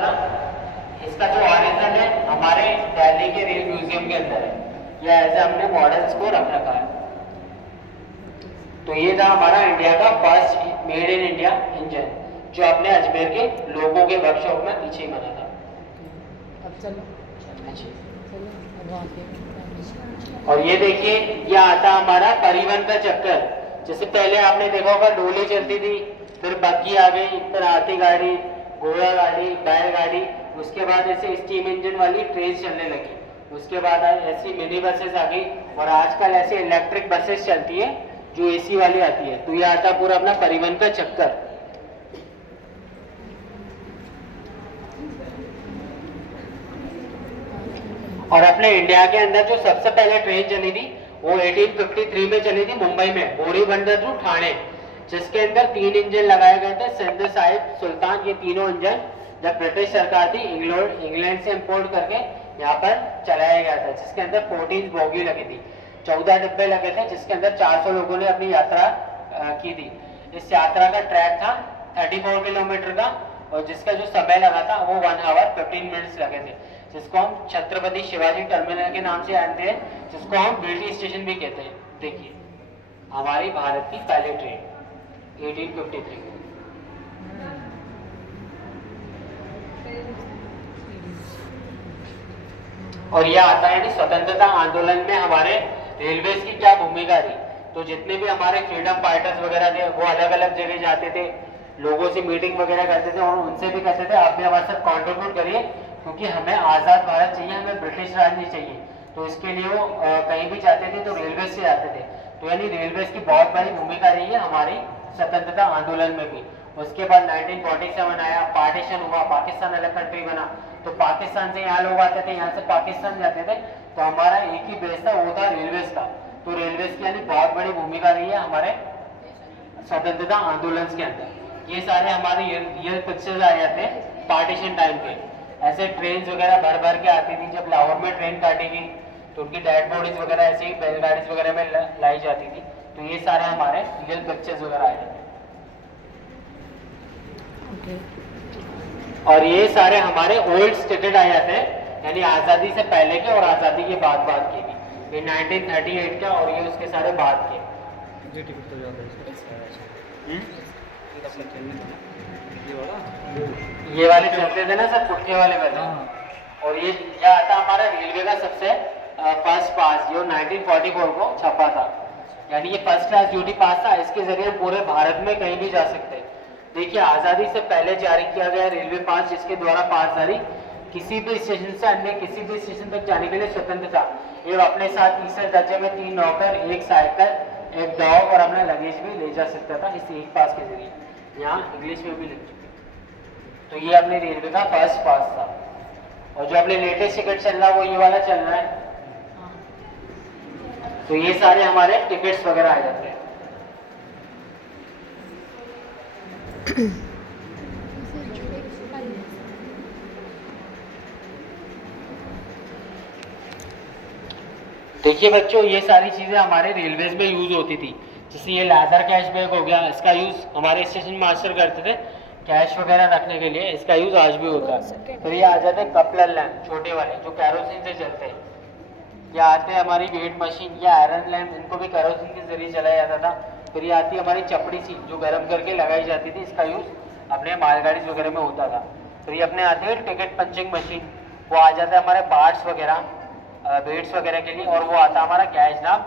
ना, इसका जो ओरिजिनल है हमारे दिल्ली के रेल म्यूजियम के अंदर है, या ऐसे हमने मॉडल्स को रख रखा है। तो ये था हमारा इंडिया का first made in India engine, जो अपने अजमेर के लोगों के वर्कशॉप में पीछे ही बना था। अब चलो और ये देखिए, ये आता हमारा परिवहन का चक्कर। जैसे पहले आपने देखा होगा डोली चलती थी, फिर बग्गी आ गई, फिर हाथी गाड़ी, घोड़ा गाड़ी, बैलगाड़ी, उसके बाद ऐसे स्टीम इंजन वाली ट्रेन चलने लगी, उसके बाद ऐसी मिनी बसेस आ गई, और आजकल ऐसे इलेक्ट्रिक बसेस चलती है जो एसी वाली आती है। तो ये आता पूरा अपना परिवहन का चक्कर। और अपने इंडिया के अंदर जो सबसे पहले ट्रेन चली थी वो 1853 में चली थी मुंबई में, बोरी बंदर थ्रू ठाणे, जिसके अंदर 3 इंजन लगाए गए थे, सिंध, साहिब, सुल्तान। ये तीनों इंजन जब ब्रिटिश सरकार थी इंग्लैंड से इंपोर्ट करके यहाँ पर चलाया गया था, जिसके अंदर 14 बोगी लगी थी, 14 डिब्बे लगे थे, जिसके अंदर 400 लोगों ने अपनी यात्रा की थी। इस यात्रा का ट्रैक था 34 किलोमीटर का, और जिसका जो समय लगा था वो 1 आवर 15 मिनट्स लगे थे, जिसको हम छत्रपति शिवाजी टर्मिनल के नाम से जानते हैं, जिसको हम दिल्ली स्टेशन भी कहते हैं। देखिए हमारी भारत की पहली ट्रेन 1853। और यह आता है स्वतंत्रता आंदोलन में हमारे रेलवे की क्या भूमिका थी। तो जितने भी हमारे फ्रीडम फाइटर्स वगैरह थे वो अलग अलग जगह जाते थे, लोगों से मीटिंग वगैरह करते थे, और उनसे भी कहते थे आप भी हमारे साथ कॉन्ट्रीब्यूट करिए, क्योंकि हमें आज़ाद भारत चाहिए, हमें ब्रिटिश राज नहीं चाहिए। तो इसके लिए वो कहीं भी जाते थे तो रेलवे से जाते थे। तो यानी रेलवे की बहुत बड़ी भूमिका रही है हमारी स्वतंत्रता आंदोलन में भी। उसके बाद 1947 आया, पार्टीशन हुआ, पाकिस्तान अलग कंट्री बना, तो पाकिस्तान से यहाँ लोग आते थे, यहाँ से पाकिस्तान जाते थे, तो हमारा एक ही बेस था, वो था रेलवे का। तो रेलवे की यानी बहुत बड़ी भूमिका रही है हमारे स्वतंत्रता आंदोलन के अंदर। ये सारे हमारे रियल पिक्चर्स आ जाते हैं पार्टीशन टाइम के। ऐसे ट्रेन वगैरह भर भर के आती थी, जब लाहौर में ट्रेन काटी गई तो उनकी डेड बॉडीज वगैरह ऐसे ही बैलगाड़ीज वगैरह में लाई जाती थी। तो ये सारे हमारे रियल पिक्चर्स वगैरह आए थे। और ये सारे हमारे ओल्ड स्टेटेड आ जाते हैं, यानी आज़ादी से पहले के और आज़ादी के बाद के भी। ये 1938 का, और ये उसके सारे बाद के। ये वाले चलते थे ना सर, पुट्ठे वाले वाले। और ये आता हमारा रेलवे का सबसे फर्स्ट पास, जो 1944 को छपा था, यानी ये फर्स्ट क्लास ड्यूटी पास था। इसके जरिए पूरे भारत में कहीं भी जा सकते हैं। देखिए आज़ादी से पहले जारी किया गया रेलवे पास, जिसके द्वारा पासधारी किसी भी स्टेशन से अन्य किसी भी स्टेशन तक जाने के लिए स्वतंत्र था। ये अपने साथ तीसरे दर्जे में 3 नौकर, 1 साइकिल, 1 डॉग और अपना लगेज भी ले जा सकता था इस एक पास के जरिए। यहाँ इंग्लिश में भी लिख चुके। तो ये अपने रेलवे का फर्स्ट पास था। और जो अपने लेटेस्ट टिकट चल रहा है वो ये वाला चल रहा है। तो ये सारे हमारे टिकट्स वगैरह आ जाते हैं। देखिए बच्चों, ये सारी चीजें हमारे रेलवेज में यूज होती थी। जैसे ये लेदर कैश बैग हो गया, इसका यूज हमारे स्टेशन मास्टर करते थे कैश वगैरह रखने के लिए, इसका यूज आज भी होता है। फिर ये आ जाते हैं कपलर लैम्प, छोटे वाले जो कैरोसिन से चलते हैं। ये आते हैं हमारी वेट मशीन या आयरन लैम्प, इनको भी कैरोसिन के जरिए चलाया जाता था। फिर ये आती है हमारी चपड़ी सी, जो गर्म करके लगाई जाती थी, इसका यूज अपने मालगाड़ी वगैरह में होता था। फिर ये अपने आते हैं टिकट पंचिंग मशीन, वो आ जाता है हमारे बार्ट्स वगैरह, बेड्स वगैरह के लिए। और वो आता है हमारा गैस नाप,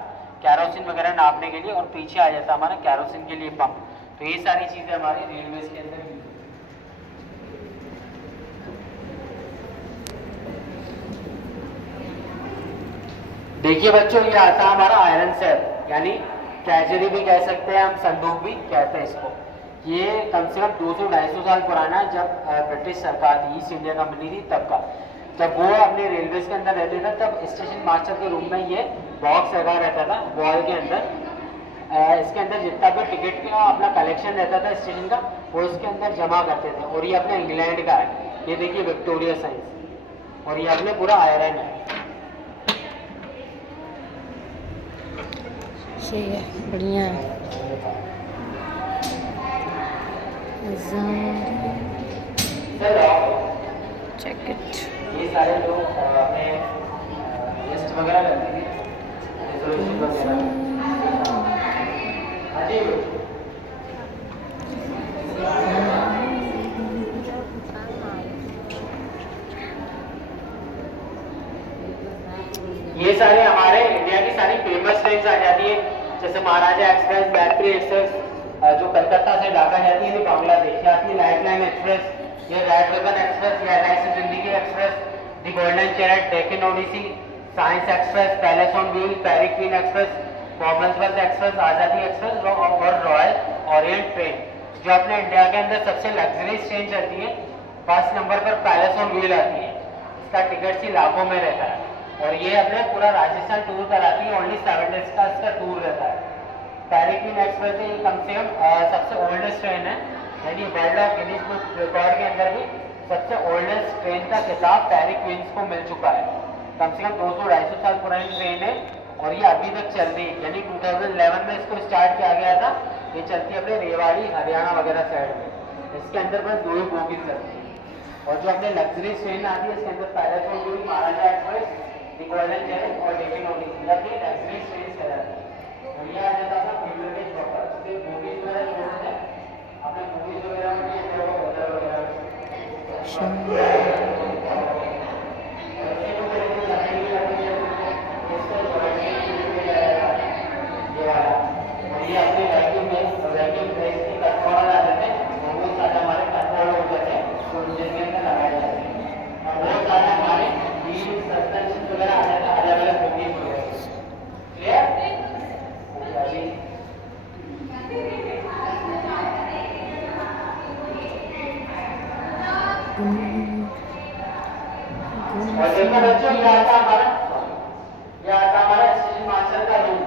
कैरोसिन वगैरह नापने के लिए। और पीछे आ जाता है हमारा कैरोसिन के लिए पंप। तो ये सारी चीज़ें हमारी रेलवे के अंदर। देखिए बच्चों, ये आता है हमारा आयरन सेल, यानी ट्रेजरी भी कह सकते हैं हम, संदूक भी कहते हैं इसको। ये कम से कम 200-250 साल पुराना है, जब ब्रिटिश सरकार थी, ईस्ट इंडिया कंपनी थी तब का। जब वो अपने रेलवे के अंदर रहते थे तब स्टेशन मास्टर के रूम में ये बॉक्स लगा रहता था वॉल के अंदर। इसके अंदर जितना भी टिकट का अपना कलेक्शन रहता था स्टेशन का, वो इसके अंदर जमा करते थे। और ये अपने इंग्लैंड का है, ये देखिए विक्टोरिया साइंस, और ये अपने पूरा आयरन है। सही है, बढ़िया है। Sir jacket. ये सारे लोग अपने लिस्ट वगैरह करते थे, रेजोल्यूशन वगैरह। हाँ जी, ये सारे हमारे इंडिया की सारी फेमस ट्रेन आ जाती है, जैसे महाराजा एक्सप्रेस, बैटरी एक्सप्रेस जो कलकत्ता से ढाका जाती है, बांग्लादेश। या अपनी लाइफ लाइन एक्सप्रेस, ये रेड रिबन एक्सप्रेस, या LIC Zindagi express, the golden chariot, Deccan odyssey, science express, palace on wheel, fairy queen express, commonwealth express, Azadi express और रॉयल ओरिएंट ट्रेन। जो अपने इंडिया के अंदर सबसे लग्जरीज ट्रेन चलती है, फर्स्ट नंबर पर पैलेस ऑन व्हील आती है। इसका टिकट ही लाखों में रहता है और ये अपने पूरा राजस्थान टूर कराती है। ओनली 7 डेज का इसका टूर रहता है। पैरी क्वीन एक्सप्रेस ये कम से कम सबसे ओल्डेस्ट ट्रेन है, यानी world of Guinness book record के अंदर भी सबसे ओल्डेस्ट ट्रेन का खिताब पैरी क्वींस को मिल चुका है। कम से कम 200-250 साल पुरानी ट्रेन है और ये अभी तक चल रही है, यानी 2011 में इसको स्टार्ट किया गया था। ये चलती है अपने रेवाड़ी, हरियाणा वगैरह साइड में। इसके अंदर बस 2 ही बोगीज चलती है और जो अपने लग्जरी ट्रेन आती है इसके अंदर palace on wheel, Maharaja express, the golden chariot और डेक्कन ओडिसी, ये लग्जरी ट्रेन कहलाती है। और ये आ जाता था प्रिविलेज बफर, जिससे मूवीज वगैरह छोड़ते हैं, अपने मूवीज वगैरह में ये लोग होटल वगैरह ये अपने वैक्यूम प्रेस की कंट्रोल आ जाते हैं और वो सारे हमारे कंट्रोल हो जाते हैं तो इंजन के अंदर लगाए जाते हैं और वो सारे हमारे व्हील सस्पेंशन वगैरह आ जाता है अलग अलग बोगीज वगैरह। क्लियर? और देखो बच्चों, ये आता हमारा स्टेशन मास्टर का रूम।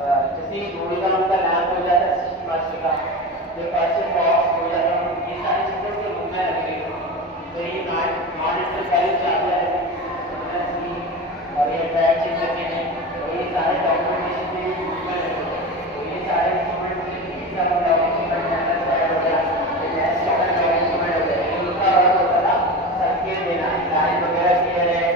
जैसे घोड़ी का उनका लैंप हो जाता है स्टेशन मास्टर का, ये पर्सन बॉक्स हो जाता है, ये सारी चीजें उसके रूम में लगी हुई है। तो ये नॉन इंटरफेरेंस चाबी है और ये बैग चेक करके हैं और ये सारे डॉक्यूमेंटेशन भी रूम में लगे हुए हैं। तो ये सारे डॉक्यूमेंटेशन वीजा का डॉक्यूमेंट हो गया, गैस डॉक्यूमेंट हो गया, ये उनका वर्क होता था सर्टिफिकेट देना, लाइन वगैरह किया जाए,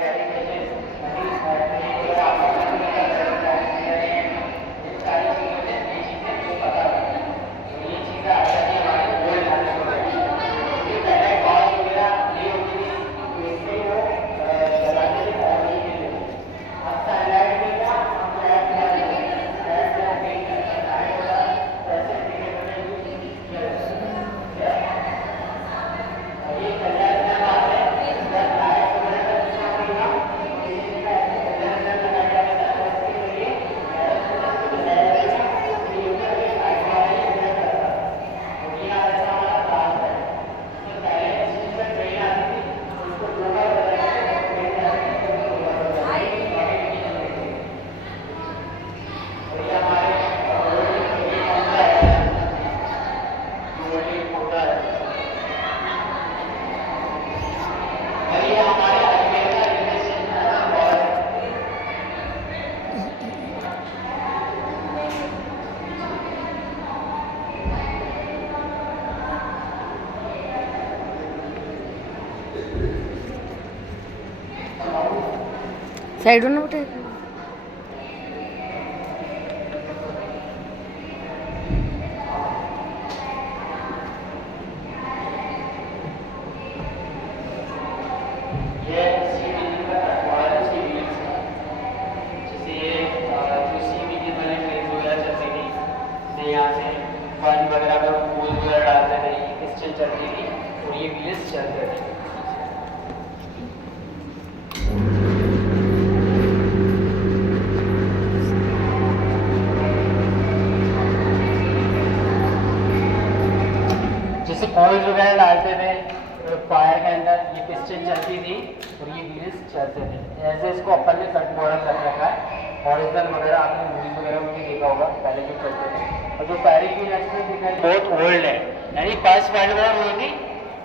साइड में उठे चलती थी और ये व्हील्स चलते थे। जैसे कॉइल्स वगैरह डालते थे फायर के अंदर, ये पिस्टन चलती थी और ये व्हील्स चलते थे। ऐसे इसको अपन ने कट मॉडल कर रखा है, हॉरिजॉन्टल वगैरह आपने मूवीज वगैरह में भी देखा होगा पहले जो चलते थे। और जो पैरी क्वीन एक्सप्रेस दिखाई बहुत ओल्ड है, यानी फर्स्ट वर्ल्ड वॉर हुई थी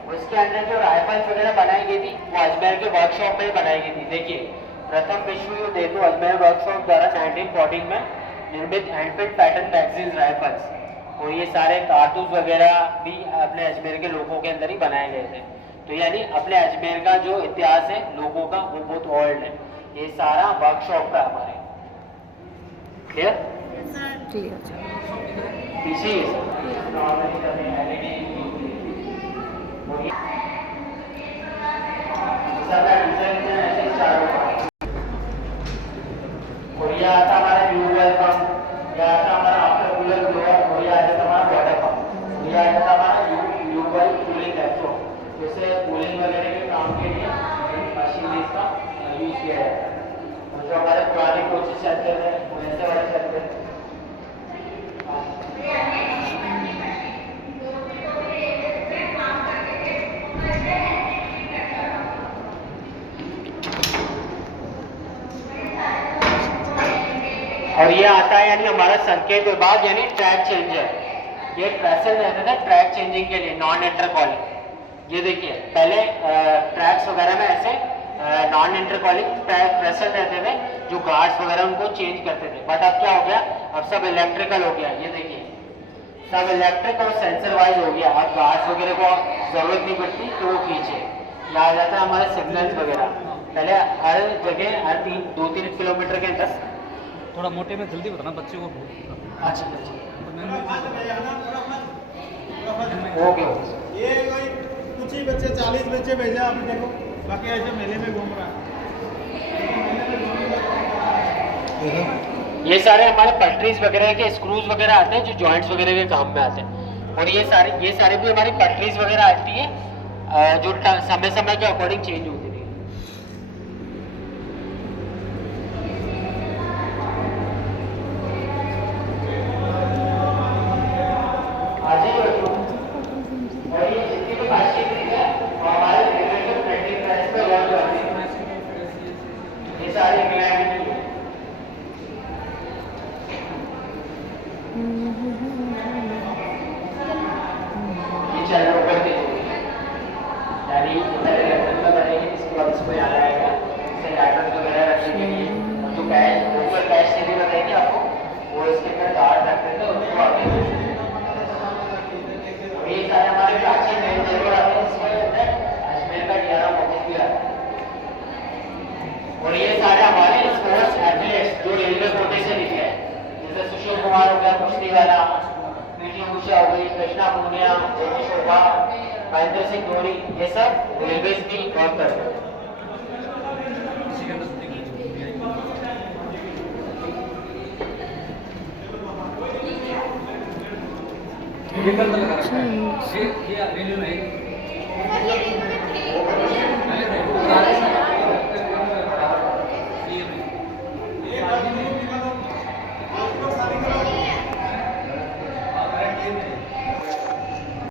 उसके अंदर जो राइफल्स वगैरह बनाई गई थी वो अजमेर के वर्कशॉप में बनाई गई थी। देखिए, प्रथम विश्व युद्ध हेतु अजमेर वर्कशॉप द्वारा 1914 में निर्मित एनफील्ड पैटर्न मैगजीन राइफल्स और ये सारे कारतूस वगैरह भी अपने अजमेर के लोगों के अंदर ही बनाए गए थे। तो यानी अपने अजमेर का जो इतिहास है लोगों का वो बहुत ओल्ड है। ये सारा वर्कशॉप का हमारे क्लियर ठीक है पीछे ही है और ये आता हमारा ट्यूबवेल पंप, ये आता हमारा आफ्टर कूलर ब्लोअर, और ये आता हमारा वाटर पंप, ये आता हमारा ट्यूबवेल कूलिंग एक्सो। जैसे कूलिंग वगैरह के काम के लिए मशीनरीज का यूज किया जाता है। और जो हमारे पुराने कोचेस चलते थे वैसे वाले चलते थे। और ये आता है यानी हमारा संकेत विभाग यानी ट्रैक चेंजर। ये प्रेशर रहता था ट्रैक चेंजिंग के लिए, नॉन इंटर कॉलिंग। ये देखिए पहले ट्रैक्स वगैरह में ऐसे नॉन इंटर कॉलिंग प्रेशर रहते थे जो गार्ड्स वगैरह उनको चेंज करते थे, बट अब क्या हो गया, अब सब इलेक्ट्रिकल हो गया। ये देखिए सब इलेक्ट्रिक और सेंसर वाइज हो गया। अब गार्ड्स वगैरह को जरूरत नहीं पड़ती कि वो खींचे, या आ जाता है हमारे सिग्नल्स वगैरह। पहले हर जगह हर 2-3 किलोमीटर के अंदर थोड़ा मोटे में जल्दी बताना बच्चे को। अच्छा ओके ये कोई कुछ ही बच्चे 40 बच्चे भेजा अभी देखो, बाकी ऐसे मेले में घूम रहा है। ये सारे हमारे पटरीज वगैरह के स्क्रूज वगैरह आते हैं जो जॉइंट्स वगैरह के काम में आते हैं। और ये सारे भी हमारी पटरीज वगैरह आती है जो समय समय के अकॉर्डिंग चेंज होती है। और ये सारे हमारे स्पोर्ट्स एथलीट्स जो रेलवे कोटे से निकले हैं, जैसे सुशील कुमार हो गया कुश्ती वाला, पीटी उषा हो गई, कृष्णा पूनिया, जेपी शोभा, महेंद्र सिंह धोनी, ये सब रेलवे की वर्क करते हैं। ये रेलवे में